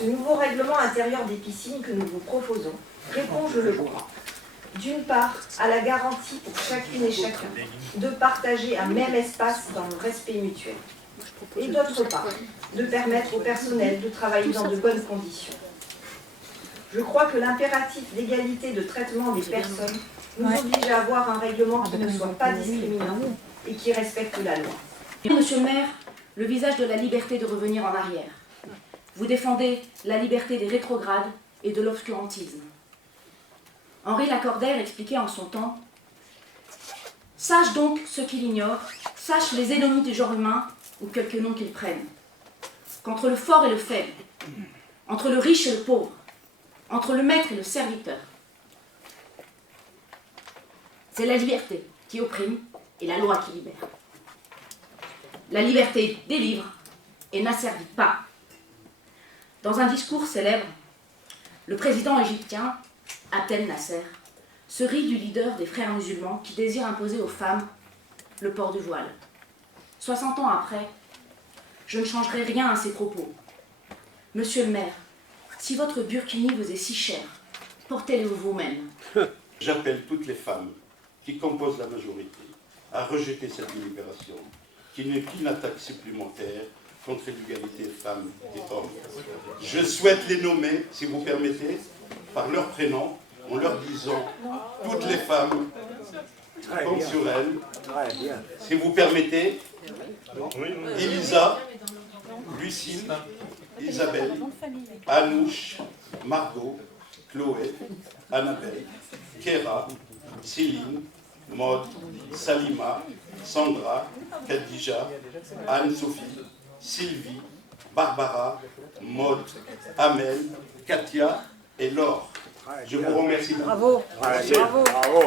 Ce nouveau règlement intérieur des piscines que nous vous proposons répond, je le crois, d'une part à la garantie pour chacune et chacun de partager un même espace dans le respect mutuel, et d'autre part de permettre au personnel de travailler dans de bonnes conditions. Je crois que l'impératif d'égalité de traitement des personnes nous oblige à avoir un règlement qui ne soit pas discriminant et qui respecte la loi. Monsieur le maire, le visage de la liberté de revenir en arrière. Vous défendez la liberté des rétrogrades et de l'obscurantisme. Henri Lacordaire expliquait en son temps « Sache donc ce qu'il ignore, sache les ennemis du genre humain ou quelques noms qu'ils prennent. Qu'entre le fort et le faible, entre le riche et le pauvre, entre le maître et le serviteur, c'est la liberté qui opprime et la loi qui libère. La liberté délivre et n'asservit pas. » Dans un discours célèbre, le président égyptien, Abdel Nasser, se rit du leader des frères musulmans qui désire imposer aux femmes le port du voile. 60 ans après, je ne changerai rien à ces propos. Monsieur le maire, si votre burkini vous est si cher, portez-le vous-même. J'appelle toutes les femmes qui composent la majorité à rejeter cette délibération, qui n'est qu'une attaque supplémentaire contre l'égalité femmes et hommes. Je souhaite les nommer, si vous permettez, par leur prénom, en leur disant toutes les femmes comptent sur elles. Si vous permettez, Elisa, Lucille, Isabelle, Anouche, Margot, Chloé, Annabelle, Kéra, Céline, Maud, Salima, Sandra, Khadija, Anne-Sophie, Sylvie, Barbara, Maud, Amel, Katia et Laure. Je vous remercie. Bravo. Bravo.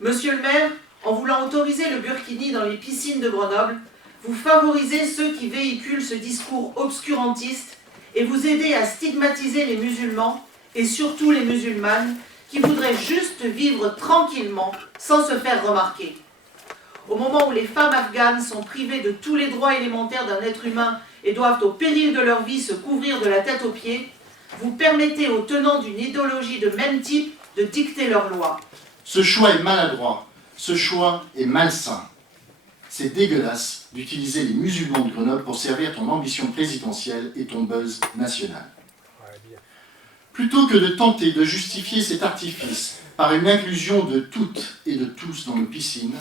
Monsieur le maire, en voulant autoriser le burkini dans les piscines de Grenoble, vous favorisez ceux qui véhiculent ce discours obscurantiste et vous aidez à stigmatiser les musulmans et surtout les musulmanes qui voudraient juste vivre tranquillement sans se faire remarquer. Au moment où les femmes afghanes sont privées de tous les droits élémentaires d'un être humain et doivent au péril de leur vie se couvrir de la tête aux pieds, vous permettez aux tenants d'une idéologie de même type de dicter leurs lois. Ce choix est maladroit, ce choix est malsain. C'est dégueulasse d'utiliser les musulmans de Grenoble pour servir ton ambition présidentielle et ton buzz national. Plutôt que de tenter de justifier cet artifice par une inclusion de toutes et de tous dans nos piscines,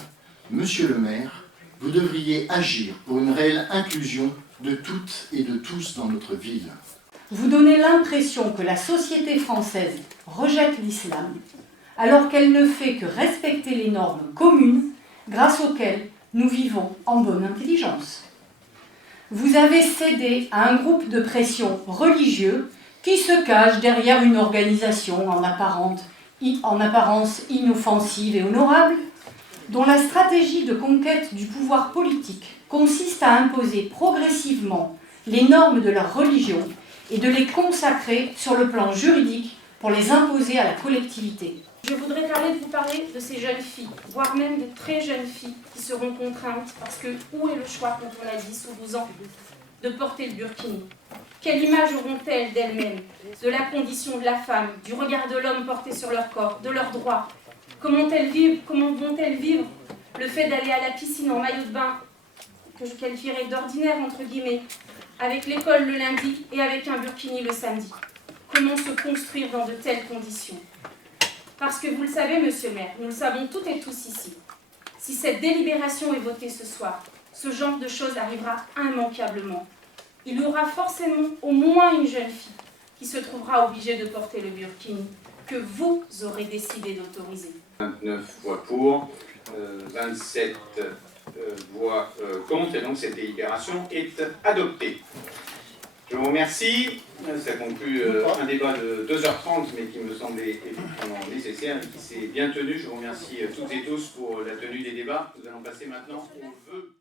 Monsieur le maire, vous devriez agir pour une réelle inclusion de toutes et de tous dans notre ville. Vous donnez l'impression que la société française rejette l'islam, alors qu'elle ne fait que respecter les normes communes grâce auxquelles nous vivons en bonne intelligence. Vous avez cédé à un groupe de pression religieux qui se cache derrière une organisation en apparence inoffensive et honorable, dont la stratégie de conquête du pouvoir politique consiste à imposer progressivement les normes de leur religion et de les consacrer sur le plan juridique pour les imposer à la collectivité. Je voudrais vous parler de ces jeunes filles, voire même de très jeunes filles qui seront contraintes, parce que où est le choix quand on a 10 ou 12 ans, de porter le burkini? Quelle image auront-elles d'elles-mêmes, de la condition de la femme, du regard de l'homme porté sur leur corps, de leurs droits? Comment vont-elles vivre le fait d'aller à la piscine en maillot de bain, que je qualifierais d'ordinaire entre guillemets, avec l'école le lundi et avec un burkini le samedi? Comment se construire dans de telles conditions? Parce que vous le savez, monsieur le maire, nous le savons toutes et tous ici, si cette délibération est votée ce soir, ce genre de choses arrivera immanquablement. Il y aura forcément au moins une jeune fille qui se trouvera obligée de porter le burkini que vous aurez décidé d'autoriser. 29 voix pour, 27 voix contre, et donc cette délibération est adoptée. Je vous remercie. Ça conclut un débat de 2h30, mais qui me semblait effectivement nécessaire et qui s'est bien tenu. Je vous remercie toutes et tous pour la tenue des débats. Nous allons passer maintenant au vœu.